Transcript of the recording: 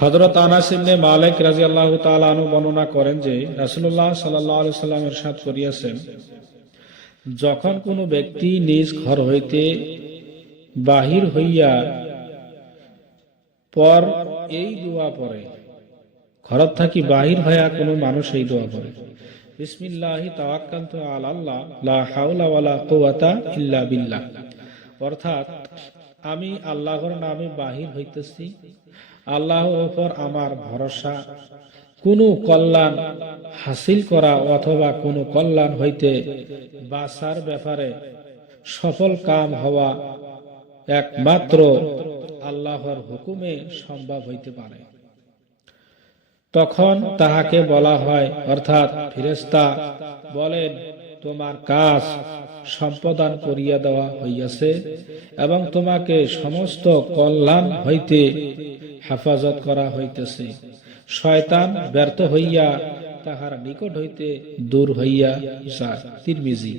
হযরত আনাস ইবনে মালিক রাদিয়াল্লাহু তাআলা আনহু বর্ণনা করেন যে রাসূলুল্লাহ সাল্লাল্লাহু আলাইহি সাল্লাম ইরশাদ করিয়াছেন, যখন কোনো ব্যক্তি নিজ ঘর হইতে বাহির হইয়া পর এই দোয়া পড়ে, ঘর থাকি বাহির হইয়া কোনো মানুষ এই দোয়া পড়ে, বিসমিল্লাহি তাওয়াক্কালতু আলাল্লাহ লা হাওলা ওয়ালা কুওয়াতা ইল্লা বিল্লাহ, অর্থাৎ আমি আল্লাহর নামে বাহির হইতেছি, আল্লাহর উপর আমার ভরসা, কোনো কল্যাণ হাসিল করা অথবা কোনো কল্যাণ হইতে বাঁচার ব্যাপারে সফল কাম হওয়া একমাত্র আল্লাহর হুকুমে সম্ভব হইতে পারে। তখন তাহাকে বলা হয়, অর্থাৎ ফেরেশতা বলেন, তোমার কাজ সম্পাদন করিয়া দেওয়া হইয়াছে এবং তোমাকে সমস্ত কল্যাণ হইতে হেফাজত করা হইতেছে। শয়তান ব্যর্থ হইয়া তাহার নিকট হইতে দূর হইয়া যায়। তিরমিজি।